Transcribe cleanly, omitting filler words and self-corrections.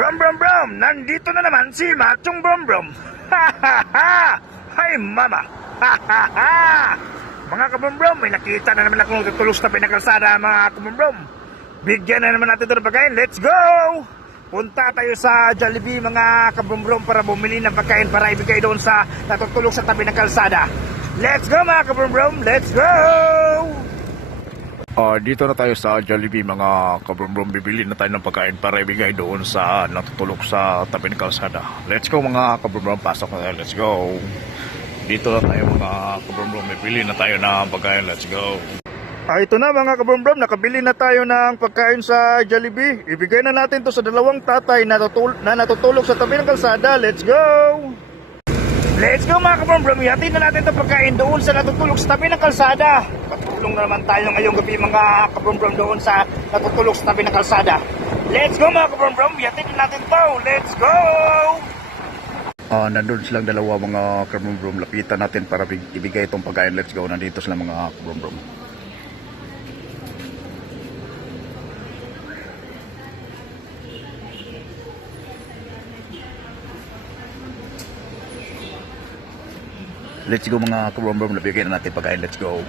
Brom brom brom! Nandito na naman si Machong Brom Brom! Ha ha ha! Hi mama! Ha ha ha! Mga kabrom brom, may nakita na naman akong tulos na pinakalsada mga kabrom brom. Bigyan na naman natin ito ng pagkain. Let's go! Punta tayo sa Jollibee mga kabrom brom para bumili ng pagkain para ibigay doon sa natutulog sa tabi ng kalsada. Let's go mga kabrom brom! Let's go! Dito na tayo sa Jollibee mga kabrom-brom. Bibili na tayo ng pagkain para ibigay doon sa natutulog sa tabi ng kalsada. Let's go mga kabrom-brom. Pasok na tayo. Let's go. Dito na tayo mga kabrom-brom. Bibili na tayo ng pagkain. Let's go. Ito na mga kabrom-brom. Nakabili na tayo ng pagkain sa Jollibee. Ibigay na natin to sa dalawang tatay na natutulog sa tabi ng kalsada. Let's go. Let's go mga kabrom-brom. Ihatid na natin itong pagkain doon sa natutulog sa tabi ng kalsada. Patulong na naman tayo ngayong gabi mga kabrom-brom doon sa natutulog sa tabi ng kalsada. Let's go mga kabrom-brom. Ihatid na natin to. Let's go! Nandun silang dalawa mga kabrom-brom. Lapitan natin para ibigay itong pagkain. Let's go. Nandito sila mga kabrom-brom. Let's go mga kabrom-brom. Nabigyan na natin pagkain. Let's go.